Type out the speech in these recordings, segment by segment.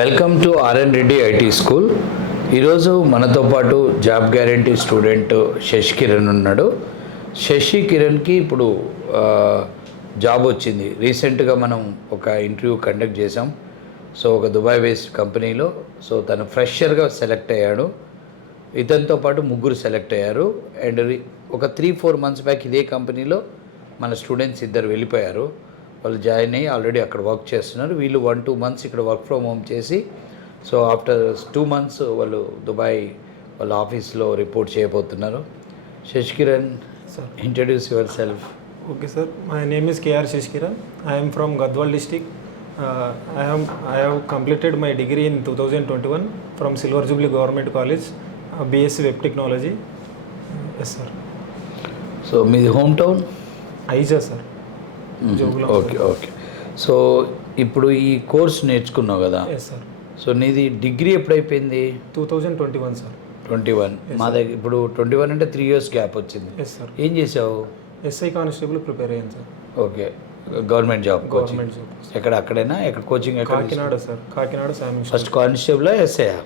Welcome to RN Reddy IT school. ఈరోజు మనతో పాటు job guarantee student Shashi Kiran ఉన్నాడు. శశి కిరణ్కి ఇప్పుడు జాబ్ వచ్చింది. రీసెంట్గా మనం ఒక ఇంటర్వ్యూ కండక్ట్ చేసాం. సో ఒక దుబాయ్ బేస్డ్ కంపెనీలో. సో తను ఫ్రెషర్గా సెలెక్ట్ అయ్యాడు. ఇతనితో పాటు ముగ్గురు సెలెక్ట్ అయ్యారు. అండ్ ఒక 3-4 months బ్యాక్ ఇదే కంపెనీలో మన స్టూడెంట్స్ ఇద్దరు వెళ్ళిపోయారు. వాళ్ళు జాయిన్ అయ్యి ఆల్రెడీ అక్కడ వర్క్ చేస్తున్నారు. వీళ్ళు 1-2 months ఇక్కడ వర్క్ ఫ్రమ్ హోమ్ చేసి, సో ఆఫ్టర్ 2 months వాళ్ళు దుబాయ్ వాళ్ళ ఆఫీస్లో రిపోర్ట్ చేయబోతున్నారు. Shashi Kiran, introduce yourself. Okay sir, my name is K.R. Shishkiran. I am from Gadwal district. I have completed my degree in 2021 from Silver Jubilee Government College, BSc Web Technology. Yes sir. So మీది home town? Aija sir. Okay. So ఇప్పుడు ఈ course నేర్చుకున్నావు కదా. Yes sir. So నీది degree ఎప్పుడైపోయింది? 2021 sir. 21. మా దగ్గర ఇప్పుడు 21 అంటే 3 years గ్యాప్ వచ్చింది. Yes sir. ఏం చేసావు? SI కానిస్టేబుల్ ప్రిపేర్ అయ్యాను sir. Okay, government job. Government job. అక్కడేనా? ఎక్కడ కోచింగ్? ఎక్కడ? కాకినాడ సార్. కాకినాడ శామ్. ఫస్ట్ కానిస్టేబుల్ ఎస్ఐయా?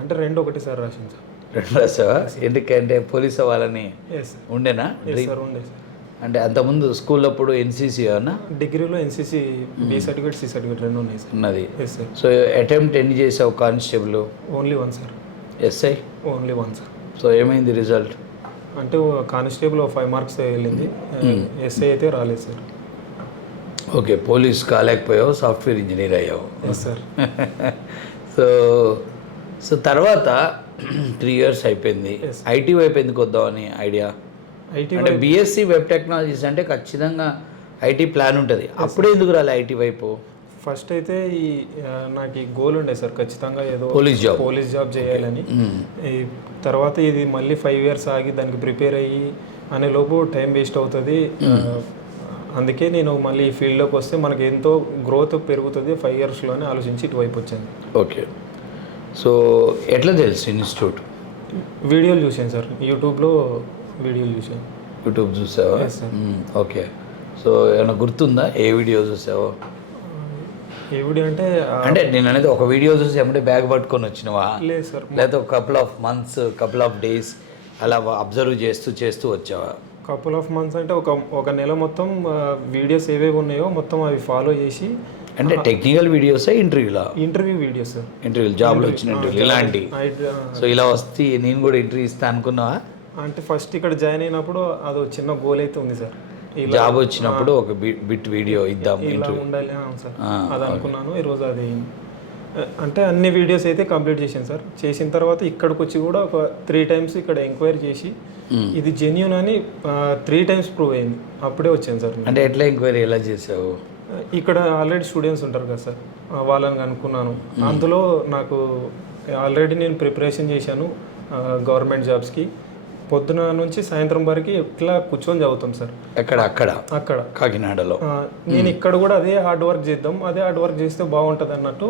అంటే రెండు ఒకటి సార్ రాసింది సార్. రెండు రాసావా? ఎందుకంటే పోలీస్ అవ్వాలని Yes sir. ఉండేనా? Yes sir, ఉండే సార్. అంటే అంతకుముందు స్కూల్ అప్పుడు ఎన్సీసీ అన్నా? డిగ్రీలో NCC B certificate, C certificate రెండు ఉన్నాయి సార్. ఉన్నది. Yes sir. సో అటెంప్ట్ ఎన్ని చేసావు constable? Only one sir. SI? Only one sir. So ఏమైంది రిజల్ట్? అంటే కానిస్టేబుల్ 5 marks వెళ్ళింది. ఎస్ఐ అయితే రాలేదు సార్. ఓకే, పోలీస్ కాలేకపోయావు, సాఫ్ట్వేర్ ఇంజనీర్ అయ్యావు. Yes sir. సో తర్వాత 3 years అయిపోయింది. Yes. ఐటీ వైపు ఎందుకు వద్దామని ఐడియా? ఐటీ అంటే బీఎస్సీ వెబ్ టెక్నాలజీస్ అంటే ఖచ్చితంగా ఐటీ ప్లాన్ ఉంటుంది. అప్పుడే ఎందుకు రాలే ఐటీ వైపు? ఫస్ట్ అయితే నాకు ఈ గోల్ ఉండే సార్, ఖచ్చితంగా ఏదో పోలీస్ జాబ్ చేయాలని. ఈ తర్వాత ఇది మళ్ళీ 5 years ఆగి దానికి ప్రిపేర్ అయ్యి అనే లోపు టైం వేస్ట్ అవుతుంది. అందుకే నేను మళ్ళీ ఈ ఫీల్డ్లోకి వస్తే మనకి ఎంతో గ్రోత్ పెరుగుతుంది 5 yearsలోనే ఆలోచించి ఇటువైపు వచ్చాను. ఓకే. సో ఎట్లా తెలుసు ఇన్స్టిట్యూట్? వీడియోలు చూసాను సార్, యూట్యూబ్లో వీడియోలు చూసాను. యూట్యూబ్ చూసావా? Yes, sir. ఓకే. సో ఏమైనా గుర్తుందా ఏ వీడియో చూసావో? ఏ వీడియో అంటే అంటే నేను అనేది ఒక వీడియో చూసి ఎమ్మటే బ్యాగ్ పట్టుకొని వచ్చినవా? లేదు సార్. లేకపోతే ఒక couple of months, couple of days అలా అబ్జర్వ్ చేస్తూ వచ్చావా? కపుల్ ఆఫ్ మంత్స్ అంటే ఒక నెల మొత్తం వీడియోస్ ఏవేవి ఉన్నాయో మొత్తం అవి ఫాలో చేసి. అంటే టెక్నికల్ వీడియోసా ఇంటర్వ్యూలా? Interview videos sir. ఇంటర్వ్యూ, జాబ్లో వచ్చిన ఇంటర్వ్యూ ఇలాంటి. సో ఇలా వస్తే నేను కూడా ఇంటర్వ్యూ ఇస్తా అనుకున్నావా? అంటే ఫస్ట్ ఇక్కడ జాయిన్ అయినప్పుడు అదో చిన్న గోల్ అయితే ఉంది సార్. జాబ్ వచ్చినప్పుడు ఒక బిట్ వీడియో ఇద్దాం ఇలా ఇంటర్వ్యూ ఉండాలి సార్, అది అనుకున్నాను. ఈరోజు అది అంటే అన్ని వీడియోస్ అయితే కంప్లీట్ చేశాను సార్. చేసిన తర్వాత ఇక్కడికి వచ్చి కూడా ఒక 3 times ఇక్కడ ఎంక్వైరీ చేసి ఇది జెన్యూన్ అని 3 times ప్రూవ్ అయింది. అప్పుడే వచ్చాను సార్. అంటే ఎట్లా ఎంక్వైరీ ఎలా చేసావు? ఇక్కడ ఆల్రెడీ స్టూడెంట్స్ ఉంటారు కదా సార్, వాళ్ళని అనుకున్నాను. అందులో నాకు ఆల్రెడీ నేను ప్రిపరేషన్ చేశాను గవర్నమెంట్ జాబ్స్కి. పొద్దున నుంచి సాయంత్రం వరకు ఇట్లా కూర్చొని చదువుతాం సార్. అక్కడ కాకినాడలో. నేను ఇక్కడ కూడా అదే హార్డ్ వర్క్ చేద్దాం, అదే హార్డ్ వర్క్ చేస్తే బాగుంటుంది అన్నట్టు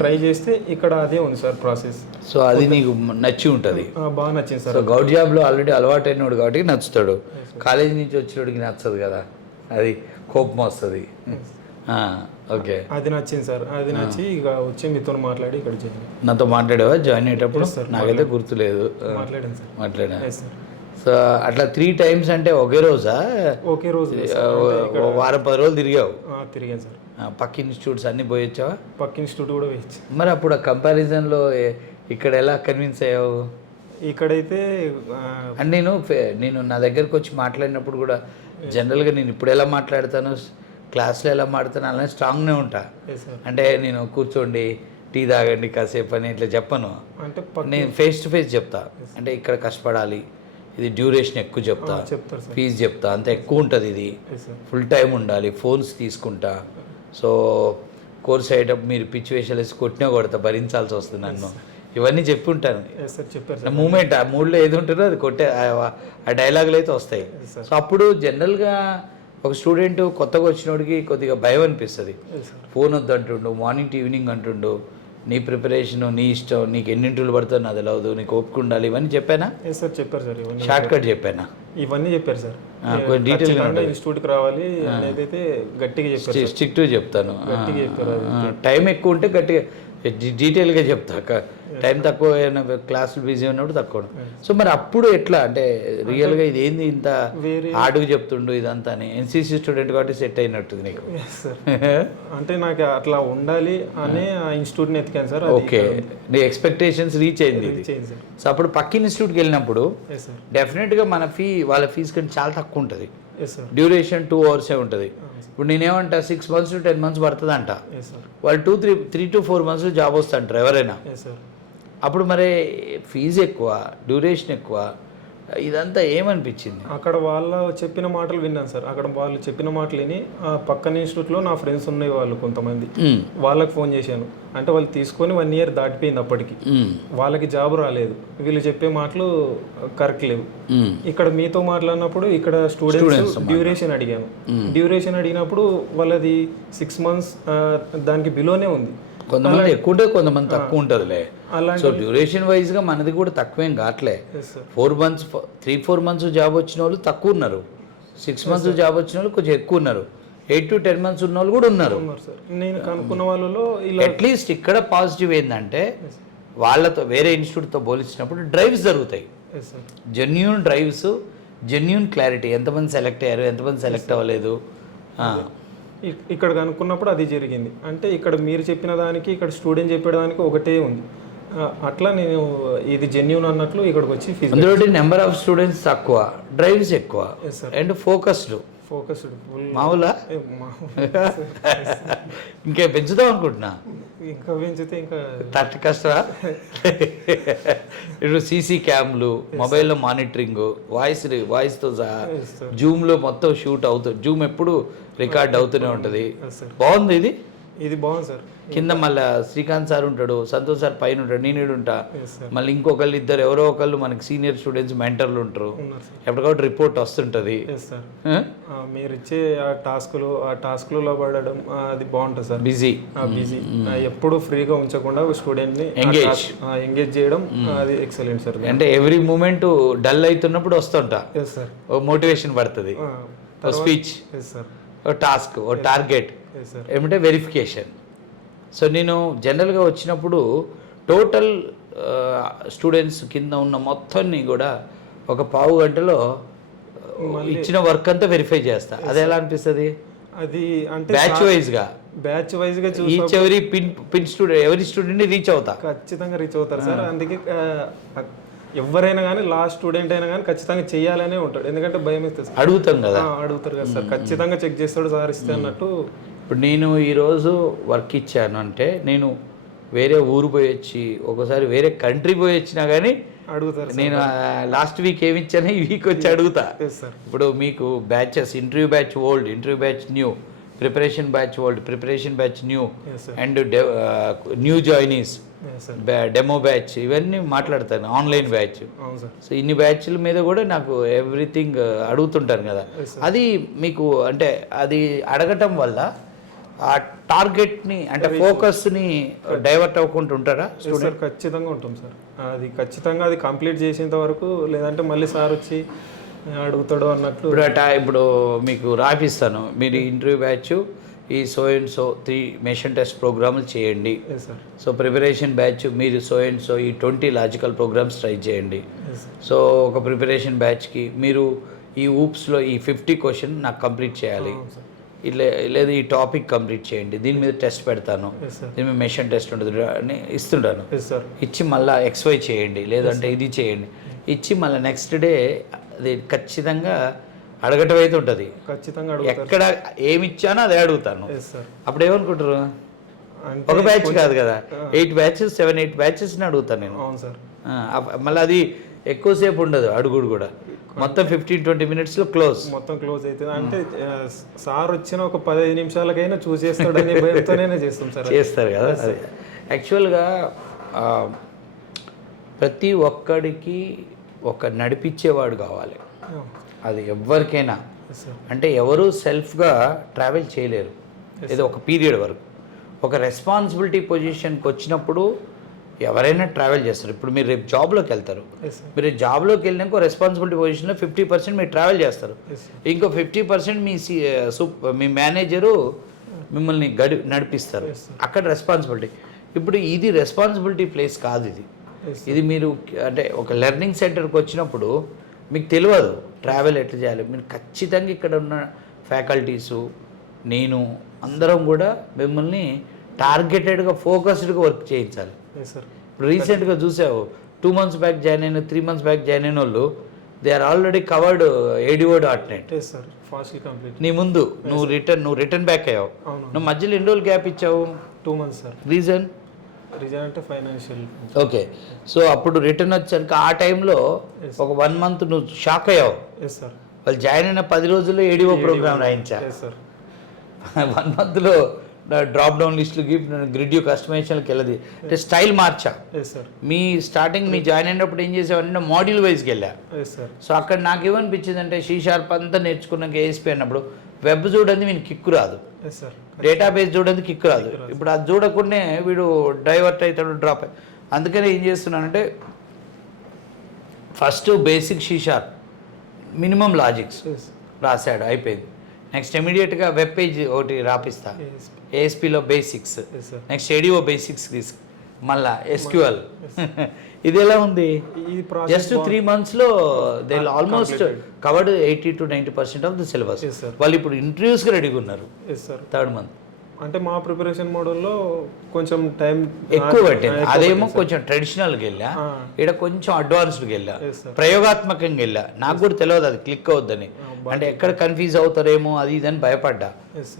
ట్రై చేస్తే ఇక్కడ అదే ఉంది సార్ ప్రాసెస్. సో అది నీకు నచ్చి ఉంటుంది? బాగా నచ్చింది సార్. సో గౌట్ జాబ్లో ఆల్రెడీ అలవాటు అయినోడు కాబట్టి నచ్చుతాడు. కాలేజీ నుంచి వచ్చినోడికి నచ్చదు కదా, అది కోపం వస్తుంది. ఓకే, అది నచ్చింది సార్. అది నచ్చి ఇక వచ్చి మీతో మాట్లాడి ఇక్కడ చేయండి. నాతో మాట్లాడావా జాయిన్ అయ్యేటప్పుడు? నాకైతే గుర్తులేదు. మాట్లాడాను సార్. మాట్లాడా. సో అట్లా 3 times అంటే ఒకే రోజా? ఒకే రోజు. వారం 10 రోజులు తిరిగావు? తిరిగాను సార్. పక్క ఇన్స్టిట్యూట్స్ అన్నీ పోయి వచ్చావా? పక్క ఇన్స్టిట్యూట్ కూడా వేయచ్చు. మరి అప్పుడు ఆ కంపారిజన్లో ఇక్కడ ఎలా కన్విన్స్ అయ్యావు? ఇక్కడైతే అంటే నేను నా దగ్గరకు వచ్చి మాట్లాడినప్పుడు కూడా జనరల్గా నేను ఇప్పుడు ఎలా మాట్లాడతాను, క్లాస్లో ఎలా మాట్లాడతాను అలానే స్ట్రాంగ్నే ఉంటా. అంటే నేను కూర్చోండి, టీ తాగండి కాసేపు అని ఇట్లా చెప్పను. అంటే నేను ఫేస్ టు ఫేస్ చెప్తా. అంటే ఇక్కడ కష్టపడాలి, ఇది డ్యూరేషన్ ఎక్కువ చెప్తా, ఫీజు చెప్తా, అంత ఎక్కువ ఉంటుంది, ఇది ఫుల్ టైం ఉండాలి, ఫోన్స్ తీసుకుంటా. సో కోర్స్ అయ్యేటప్పుడు మీరు పిచ్చి వేషాలు వేసి కొట్టినా కొడతా, భరించాల్సి వస్తుంది నన్ను. ఇవన్నీ చెప్పి ఉంటాను. నా మూమెంట్ ఆ మూడ్లో ఏది ఉంటుందో అది కొట్టే ఆ డైలాగులు అయితే వస్తాయి. సో అప్పుడు జనరల్గా ఒక స్టూడెంట్ కొత్తగా వచ్చినోడికి కొద్దిగా భయం అనిపిస్తుంది. ఫోన్ వద్దు అంటుండు, మార్నింగ్ టు ఈవినింగ్ అంటుండు, నీ ప్రిపరేషన్ నీ ఇష్టం, నీకు ఎన్ని ఇంటర్వ్యూలు పడుతుందో నాకు తెలియదు, నీకు ఓపిక ఉండాలి. ఇవన్నీ చెప్పానా? సార్ చెప్పారు సార్. షార్ట్ కట్ చెప్పానా? ఇవన్నీ చెప్పారు సార్. కొంచెం డీటెయిల్గా ఇన్స్టిట్యూట్కి రావాలి అనేది అయితే గట్టిగా చెప్పారు. స్ట్రిక్ట్గా చెప్తాను. టైం ఎక్కువ ఉంటే గట్టిగా డీటెయిల్గా చెప్తా టైం తక్కువ క్లాసులు బిజీ ఉన్నప్పుడు తక్కువ. సో మరి అప్పుడు ఎట్లా అంటే రియల్గా ఇది ఏంది ఇంత ఆడుగు చెప్తుండు ఇదంతా అని ఎన్సీసీ స్టూడెంట్ కాబట్టి సెట్ అయినట్టుంది నీకు. అంటే నాకు అట్లా ఉండాలి అనే ఆ ఇన్స్టిట్యూట్ని ఎతికాను సార్. ఓకే, నీ ఎక్స్పెక్టేషన్స్ రీచ్ అయింది ఇది. సో అప్పుడు పక్క ఇన్స్టిట్యూట్కి వెళ్ళినప్పుడు డెఫినెట్గా మన వాళ్ళ ఫీజు కంటే చాలా తక్కువ ఉంటుంది. డ్యూరేషన్ 2 hours ఉంటుంది. ఇప్పుడు నేనేమంటా 6 months to 10 months పడుతుంది అంట, వాళ్ళు 3 to 4 months జాబ్ వస్తుంటారు ఎవరైనా. అప్పుడు మరి ఫీజు ఎక్కువ, డ్యూరేషన్ ఎక్కువ, ఇదంతా ఏమనిపించింది? అక్కడ వాళ్ళ చెప్పిన మాటలు విన్నాను సార్. అక్కడ వాళ్ళు చెప్పిన మాటలు విని పక్కన ఇన్స్టిట్యూట్లో నా ఫ్రెండ్స్ ఉన్నాయి వాళ్ళు కొంతమంది, వాళ్ళకి ఫోన్ చేశాను. అంటే వాళ్ళు తీసుకొని 1 year దాటిపోయింది అప్పటికి, వాళ్ళకి జాబ్ రాలేదు. వీళ్ళు చెప్పే మాటలు కరెక్ట్ లేవు. ఇక్కడ మీతో మాట్లాడినప్పుడు ఇక్కడ స్టూడెంట్స్ డ్యూరేషన్ అడిగాను. డ్యూరేషన్ అడిగినప్పుడు వాళ్ళది 6 months దానికి బిలోనే ఉంది. కొంతమంది ఎక్కువ ఉంటుంది, కొంతమంది తక్కువ ఉంటుందిలే. సో డ్యూరేషన్ వైజ్గా మనది కూడా తక్కువేం కావట్లే. 4 months 3-4 months జాబ్ వచ్చిన వాళ్ళు తక్కువ ఉన్నారు, 6 months జాబ్ వచ్చిన వాళ్ళు కొంచెం ఎక్కువ ఉన్నారు, 8 to 10 months ఉన్న వాళ్ళు కూడా ఉన్నారు. నేను కనుక్కున్న వాళ్ళలో అట్లీస్ట్ ఇక్కడ పాజిటివ్ ఏంటంటే వాళ్ళతో వేరే ఇన్స్టిట్యూట్తో పోల్చినప్పుడు డ్రైవ్స్ జరుగుతాయి, జెన్యూన్ డ్రైవ్స్, జెన్యూన్ క్లారిటీ, ఎంతమంది సెలెక్ట్ అయ్యారు, ఎంతమంది సెలెక్ట్ అవ్వలేదు. ఇక్కడ కనుక్కున్నప్పుడు అది జరిగింది. అంటే ఇక్కడ మీరు చెప్పిన దానికి ఇక్కడ స్టూడెంట్ చెప్పేదానికి ఒకటే ఉంది. అట్లా నేను ఇది జెన్యూన్ అన్నట్లు ఇక్కడికి వచ్చి అందులో నెంబర్ ఆఫ్ స్టూడెంట్స్ తక్కువ, డ్రైవ్స్ ఎక్కువ అండ్ ఫోకస్డ్ మామూలా ఇంకా పెంచుదాం అనుకుంటున్నా. ఇంకా పెంచితే ఇంకా తట్టు కష్టమా? ఇప్పుడు సీసీ క్యామ్లు, మొబైల్లో మానిటరింగ్, వాయిస్తో సహా జూమ్లో మొత్తం షూట్ అవుతుంది. జూమ్ ఎప్పుడు రికార్డ్ అవుతూనే ఉంటుంది. బాగుంది ఇది. ఇది బాగుంది సార్. కింద మళ్ళీ శ్రీకాంత్ సార్ ఉంటాడు, సంతోష్ సార్ పైన ఉంటాడు, నేను ఉంటా, మళ్ళీ ఇంకొకళ్ళు ఇద్దరు ఎవరో ఒకళ్ళు మనకి సీనియర్ స్టూడెంట్స్ మెంటర్లు ఉంటారు. ఎప్పటికప్పుడు రిపోర్ట్ వస్తుంటుంది. మీరు ఇచ్చే ఆ టాస్క్లలో పడడం అది బాగుంటుంది సార్. బిజీ ఎప్పుడు ఫ్రీగా ఉంచకుండా స్టూడెంట్ని ఎంగేజ్ చేయడం అది ఎక్సలెంట్ సార్. అంటే ఎవ్రీ మూమెంట్ డల్ అవుతున్నప్పుడు వస్తుంటా ఓ మోటివేషన్ పడుతుంది, ఓ స్పీచ్, ఓ టాస్క్, ఓ టార్గెట్, ఏమంటే వెరిఫికేషన్. సో నేను జనరల్గా వచ్చినప్పుడు టోటల్ స్టూడెంట్స్ కింద ఉన్న మొత్తాన్ని కూడా ఒక పావు గంటలో ఇచ్చిన వర్క్ అంతా వెరిఫై చేస్తా. అది ఎలా అనిపిస్తుంది? అది అంటే బ్యాచ్ వైజ్గా ఈచ్ పిన్ స్టూడెంట్ ఎవరి స్టూడెంట్ని రీచ్ అవుతా. ఖచ్చితంగా రీచ్ అవుతారు సార్. అందుకే ఎవరైనా కానీ లాస్ట్ స్టూడెంట్ అయినా కానీ ఖచ్చితంగా చేయాలనే ఉంటాడు. ఎందుకంటే భయం ఇస్తుంది, అడుగుతాం కదా, అడుగుతారు కదా సార్. ఖచ్చితంగా చెక్ చేస్తాడు సార్ ఇస్తే అన్నట్టు. ఇప్పుడు నేను ఈరోజు వర్క్ ఇచ్చాను అంటే నేను వేరే ఊరు పోయి వచ్చి ఒకసారి వేరే కంట్రీ పోయి వచ్చినా కానీ అడుగుతారు. నేను లాస్ట్ వీక్ ఏమి ఇచ్చానో ఈ వీక్ వచ్చి అడుగుతా. ఇప్పుడు మీకు batches, interview batch old, interview batch new, preparation batch old, preparation batch new, and new joinees, demo batch, ఇవన్నీ మాట్లాడతాను, ఆన్లైన్ బ్యాచ్. సో ఇన్ని బ్యాచ్ల మీద కూడా నాకు ఎవ్రీథింగ్ అడుగుతుంటాను కదా. అది మీకు అంటే అది అడగటం వల్ల ఆ టార్గెట్ని అంటే ఫోకస్ని డైవర్ట్ అవ్వకుండా ఉంటారా స్టూడెంట్? ఖచ్చితంగా ఉంటాం సార్. అది ఖచ్చితంగా అది కంప్లీట్ చేసేంత వరకు, లేదంటే మళ్ళీ సార్ వచ్చి అడుగుతాడు అన్నట్లు. ఇప్పుడు మీకు రాపిస్తాను, మీరు ఇంటర్వ్యూ బ్యాచ్ ఈ so and so 3 machine test ప్రోగ్రాములు చేయండి. సో ప్రిపరేషన్ బ్యాచ్ మీరు సో అండ్ సో ఈ 20 లాజికల్ ప్రోగ్రామ్స్ ట్రై చేయండి. సో ఒక ప్రిపరేషన్ బ్యాచ్కి మీరు ఈ ఊప్స్లో ఈ 50 క్వశ్చన్ నాకు కంప్లీట్ చేయాలి, లేదా ఈ టాపిక్ కంప్లీట్ చేయండి, దీని మీద టెస్ట్ పెడతాను, దీని మీద మెషిన్ టెస్ట్ ఉంటుంది అని ఇస్తుంటాను. ఇచ్చి మళ్ళీ XY చేయండి, లేదంటే ఇది చేయండి, ఇచ్చి మళ్ళీ నెక్స్ట్ డే అది ఖచ్చితంగా అడగటం అయితే ఉంటుంది. ఖచ్చితంగా ఎక్కడ ఏమి ఇచ్చానో అదే అడుగుతాను. అప్పుడు ఏమనుకుంటారు, ఒక బ్యాచ్ కాదు కదా, 8 batches 7-8 batchesని అడుగుతాను నేను. మళ్ళీ అది ఎక్కువసేపు ఉండదు అడుగుడు కూడా, మొత్తం 15-20 minutesలో మొత్తం క్లోజ్ అవుతుంది. అంటే సార్ వచ్చిన ఒక 15 నిమిషాలకైనా చూసేస్తాడని భయంతోనే చేస్తాం సార్. చేస్తారు కదా. అది యాక్చువల్గా ప్రతి ఒక్కడికి ఒక నడిపించేవాడు కావాలి. అది ఎవరికైనా, అంటే ఎవరు సెల్ఫ్గా ట్రావెల్ చేయలేరు, ఏదో ఒక పీరియడ్ వరకు. ఒక రెస్పాన్సిబిలిటీ పొజిషన్కి వచ్చినప్పుడు ఎవరైనా ట్రావెల్ చేస్తారు. ఇప్పుడు మీరు రేపు జాబ్లోకి వెళ్తారు, మీరు జాబ్లోకి వెళ్ళినాక రెస్పాన్సిబిలిటీ పొజిషన్లో 50% మీరు ట్రావెల్ చేస్తారు, ఇంకో 50% మీ మేనేజరు మిమ్మల్ని నడిపిస్తారు. అక్కడ రెస్పాన్సిబిలిటీ. ఇప్పుడు ఇది రెస్పాన్సిబిలిటీ ప్లేస్ కాదు ఇది. ఇది మీరు అంటే ఒక లెర్నింగ్ సెంటర్కి వచ్చినప్పుడు మీకు తెలియదు ట్రావెల్ ఎట్లా చేయాలి. మీరు ఖచ్చితంగా ఇక్కడ ఉన్న ఫ్యాకల్టీసు నేను అందరం కూడా మిమ్మల్ని టార్గెటెడ్గా ఫోకస్డ్గా వర్క్ చేయించాలి. సార్ ఇప్పుడు రీసెంట్గా చూసావు 2 months బ్యాక్ జాయిన్ అయిన 3 months బ్యాక్ జాయిన్ అయిన వాళ్ళు they are already covered ADO.net. Sir fastly complete. నీ ముందు నువ్వు రిటర్న్ బ్యాక్ అయ్యావు. నువ్వు మధ్యలో ఎన్ని రోజులు గ్యాప్ ఇచ్చావు? 2 months సార్. రీజన్ అంటే ఫైనాన్షియల్. ఓకే, సో అప్పుడు రిటర్న్ వచ్చాక ఆ టైంలో ఒక 1 month నువ్వు షాక్ అయ్యావు. Yes sir. వాళ్ళు జాయిన్ అయిన 10 రోజుల్లో ADO ప్రోగ్రామ్ రాయించా. సార్ 1 monthలో డ్రాప్ డౌన్ లిస్టులు గ్రిడ్ కస్టమైజేషన్కి వెళ్ళదు అంటే స్టైల్ మార్చా. సార్ మీ స్టార్టింగ్ మీ జాయిన్ అయినప్పుడు ఏం చేసావంటే మాడ్యూల్ వైజ్కి వెళ్ళా. సార్ సో అక్కడ నాకు ఏమనిపించింది అంటే C# అంతా నేర్చుకున్నాక ASP అన్నప్పుడు వెబ్ చూడండి వీనికి కిక్కు రాదు, సార్ డేటాబేస్ చూడండి కిక్కు రాదు. ఇప్పుడు అది చూడకుండానే వీడు డైవర్ట్ అవుతాడు, డ్రాప్. అందుకని ఏం చేస్తున్నానంటే first basic C# minimum logics రాశాడు, అయిపోయింది. నెక్స్ట్ ఇమీడియట్గా వెబ్ పేజ్ ఒకటి రాపిస్తా, ASPలో బేసిక్స్. నెక్స్ట్ ADO బేసిక్స్ తీసుకు మళ్ళా SQL. ఇది ఎలా ఉంది? జస్ట్ 3 monthsలో they almost covered 80 to 90% of the syllabus. వాళ్ళు ఇప్పుడు ఇంటర్వ్యూస్కి రెడీగా ఉన్నారు. 3rd month. అంటే మా ప్రిపరేషన్ మోడల్లో కొంచెం టైం ఎక్కువ పట్టింది. అదేమో కొంచెం ట్రెడిషనల్గా వెళ్ళా, ఇక్కడ కొంచెం అడ్వాన్స్డ్కి వెళ్ళా, ప్రయోగాత్మకంగా వెళ్ళా. నాకు కూడా తెలియదు అది క్లిక్ అవుద్దని, అంటే ఎక్కడ కన్ఫ్యూజ్ అవుతారేమో అది ఇదని భయపడ్డా.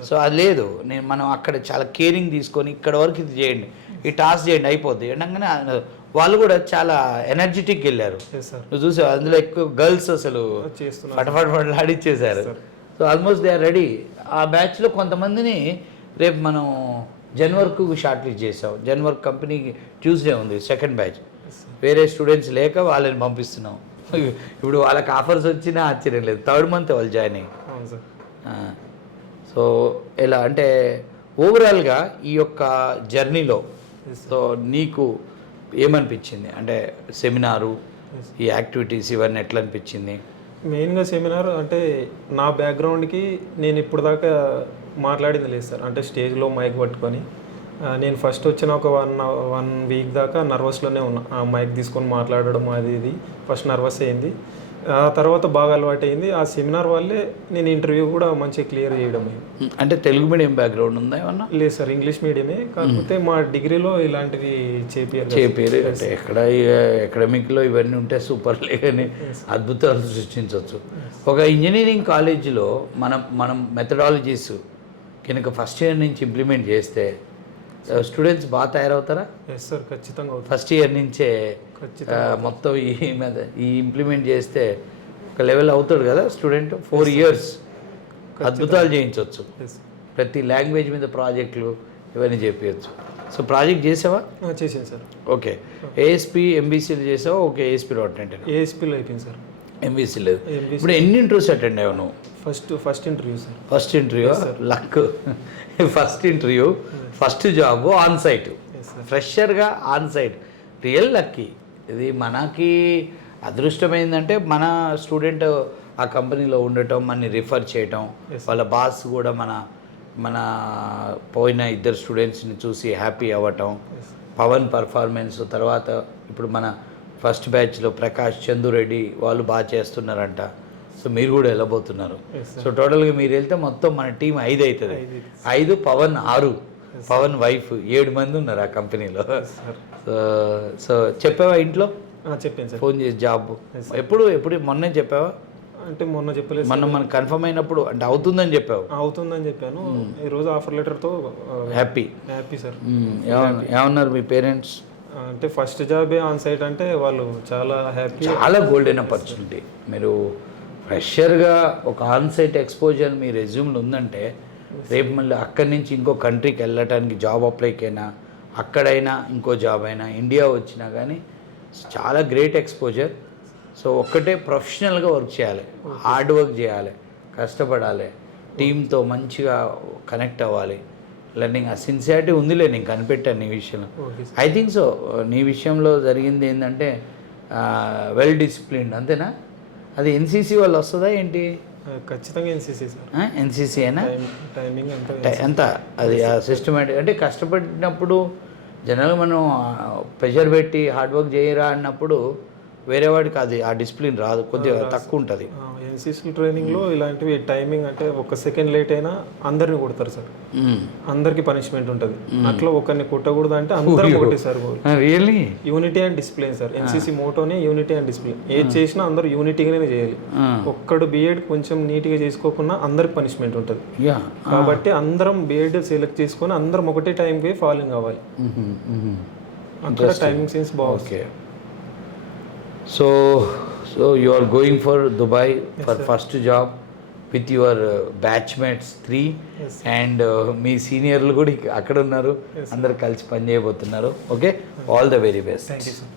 సో అది లేదు, మనం అక్కడ చాలా కేరింగ్ తీసుకొని ఇక్కడ వరకు ఇది చేయండి, ఈ టాస్క్ చేయండి అయిపోద్ది అనగానే వాళ్ళు కూడా చాలా ఎనర్జెటిక్ వెళ్ళారు. నువ్వు చూసావు అందులో ఎక్కువ గర్ల్స్ అసలు ఫటాఫట్ ఆడిచ్చేసారు. So almost they are ready. ఆ బ్యాచ్లో కొంతమందిని రేపు మనం జన్వర్క్ షార్ట్ లిస్ట్ చేసాం. జన్వర్క్ కంపెనీకి ట్యూస్డే ఉంది 2nd batch. వేరే స్టూడెంట్స్ లేక వాళ్ళని పంపిస్తున్నాం. ఇప్పుడు వాళ్ళకి ఆఫర్స్ వచ్చినా ఆశ్చర్యం లేదు. 3rd month వాళ్ళు జాయిన్ అయ్యి. సో ఎలా అంటే ఓవరాల్గా ఈ యొక్క జర్నీలో సో నీకు ఏమనిపించింది అంటే సెమినారు, ఈ యాక్టివిటీస్ ఇవన్నీ ఎట్లా అనిపించింది? మెయిన్గా సెమినార్ అంటే నా బ్యాక్గ్రౌండ్కి నేను ఇప్పుడు దాకా మాట్లాడింది లేదు సార్. అంటే స్టేజ్లో మైక్ పట్టుకొని నేను ఫస్ట్ వచ్చిన ఒక 1 week దాకా నర్వస్లోనే ఉన్నా. మైక్ తీసుకొని మాట్లాడడం అది ఇది ఫస్ట్ నర్వస్ అయింది. ఆ తర్వాత బాగా అలవాటు అయింది. ఆ సెమినార్ వల్లే నేను ఇంటర్వ్యూ కూడా మంచిగా క్లియర్ చేయడం. అంటే తెలుగు మీడియం బ్యాక్గ్రౌండ్ ఉందా ఏమన్నా? లేదు సార్, ఇంగ్లీష్ మీడియమే. కాకపోతే మా డిగ్రీలో ఇలాంటివి చేపారు. అంటే ఎక్కడ అకాడమిక్లో ఇవన్నీ ఉంటే సూపర్ లేదని అద్భుతాలు సృష్టించవచ్చు. ఒక ఇంజనీరింగ్ కాలేజీలో మనం మెథడాలజీస్ కనుక ఫస్ట్ ఇయర్ నుంచి ఇంప్లిమెంట్ చేస్తే స్టూడెంట్స్ బాగా తయారవుతారా? ఎస్ సార్, ఖచ్చితంగా. ఫస్ట్ ఇయర్ నుంచే మొత్తం ఈ ఇంప్లిమెంట్ చేస్తే ఒక లెవెల్ అవుతాడు కదా స్టూడెంట్. 4 years అద్భుతాలు చేయించవచ్చు. ప్రతి లాంగ్వేజ్ మీద ప్రాజెక్టులు ఇవన్నీ చేపించచ్చు. సో ప్రాజెక్ట్ చేసావా? చేసాను సార్. ఓకే, ASP MBCలు చేసావా? Okay, ASP.NET. ASPలో అయిపోయింది సార్. MBC లేదు. ఇప్పుడు ఎన్ని ఇంటర్వ్యూస్ అటెండ్ అయ్యావు నువ్వు? First interview sir. First interview luck. First interview, first job on site, ఫ్రెషర్గా ఆన్ సైట్. రియల్ లక్కీ ఇది. మనకి అదృష్టమైందంటే మన స్టూడెంట్ ఆ కంపెనీలో ఉండటం, మనని రిఫర్ చేయటం, వాళ్ళ బాస్ కూడా మన పోయిన 2 స్టూడెంట్స్ని చూసి హ్యాపీ అవ్వటం, పవన్ పర్ఫార్మెన్స్. తర్వాత ఇప్పుడు మన ఫస్ట్ బ్యాచ్లో ప్రకాష్, చందురెడ్డి వాళ్ళు బాగా చేస్తున్నారంట. సో మీరు కూడా వెళ్ళబోతున్నారు. సో టోటల్గా మీరు వెళ్తే మొత్తం మన టీం 5 అవుతుంది. 5 పవన్ 6, పవన్ వైఫ్ 7 మంది ఉన్నారు ఆ కంపెనీలో. సో చెప్పావా ఇంట్లో? చెప్పాను సార్. ఫోన్ చేసి జాబ్ ఎప్పుడు మొన్నే చెప్పావా? అంటే మొన్న చెప్పలేదు. మనకు కన్ఫర్మ్ అయినప్పుడు అంటే అవుతుందని చెప్పావు? అవుతుందని చెప్పాను. ఈరోజు ఆఫర్ లెటర్తో హ్యాపీ సార్. ఏమన్నారు మీ పేరెంట్స్? అంటే ఫస్ట్ జాబే ఆన్ సైట్ అంటే వాళ్ళు చాలా హ్యాపీ. చాలా గోల్డెన్ ఆపర్చునిటీ. మీరు ఫ్రెషర్గా ఒక ఆన్ సైట్ ఎక్స్పోజర్ మీ రెజ్యూమ్లో ఉందంటే రేపు మళ్ళీ అక్కడి నుంచి ఇంకో కంట్రీకి వెళ్ళటానికి జాబ్ అప్లైకైనా, అక్కడైనా ఇంకో జాబ్ అయినా, ఇండియా వచ్చినా కానీ చాలా గ్రేట్ ఎక్స్పోజర్. సో ఒక్కటే ప్రొఫెషనల్గా వర్క్ చేయాలి, హార్డ్ వర్క్ చేయాలి, కష్టపడాలి, టీంతో మంచిగా కనెక్ట్ అవ్వాలి. లెర్నింగ్ ఆ సిన్సియారిటీ ఉందిలే, నేను కనిపెట్టాను నీ విషయంలో. I think so. నీ విషయంలో జరిగింది ఏంటంటే వెల్ డిసిప్లిన్డ్, అంతేనా? అది NCC వాళ్ళు వస్తుందా ఏంటి? ఖచ్చితంగా NCC సార్. NCC అయినా టైమింగ్ ఎంత అది సిస్టమేటిక్ అంటే కష్టపడినప్పుడు జనరల్గా మనం ప్రెషర్ పెట్టి హార్డ్ వర్క్ చేయరా అన్నప్పుడు వేరే వాడికి అది ఆ డిసిప్లిన్ రాదు, కొద్దిగా తక్కువ ఉంటుంది. ఎన్సీసీ ట్రైనింగ్లో ఇలాంటివి టైమింగ్ అంటే 1 సెకండ్ లేట్ అయినా అందరిని కొడతారు సార్, అందరికి పనిష్మెంట్ ఉంటుంది. అట్లా ఒకరిని కొట్టకూడదు అంటే అందరం ఒకటేసారి really unity and discipline sir. NCC మోటోనే యూనిటీ అండ్ డిసిప్లిన్. ఏది చేసినా అందరూ యూనిటీగానే చేయాలి. ఒక్కడు బీఎడ్ కొంచెం నీట్గా చేసుకోకుండా అందరికి పనిష్మెంట్ ఉంటుంది. కాబట్టి అందరం బీఎడ్ సెలెక్ట్ చేసుకొని అందరం ఒకటే టైంకి ఫాలోయింగ్ అవ్వాలి. అక్కడ టైమింగ్ సెన్స్ బాగుంది. Okay, so you are going for Dubai for first job with your batchmates 3 and మీ సీనియర్లు కూడా అక్కడ ఉన్నారు, అందరు కలిసి పని చేయబోతున్నారు. Okay, all the very best. Thank you sir.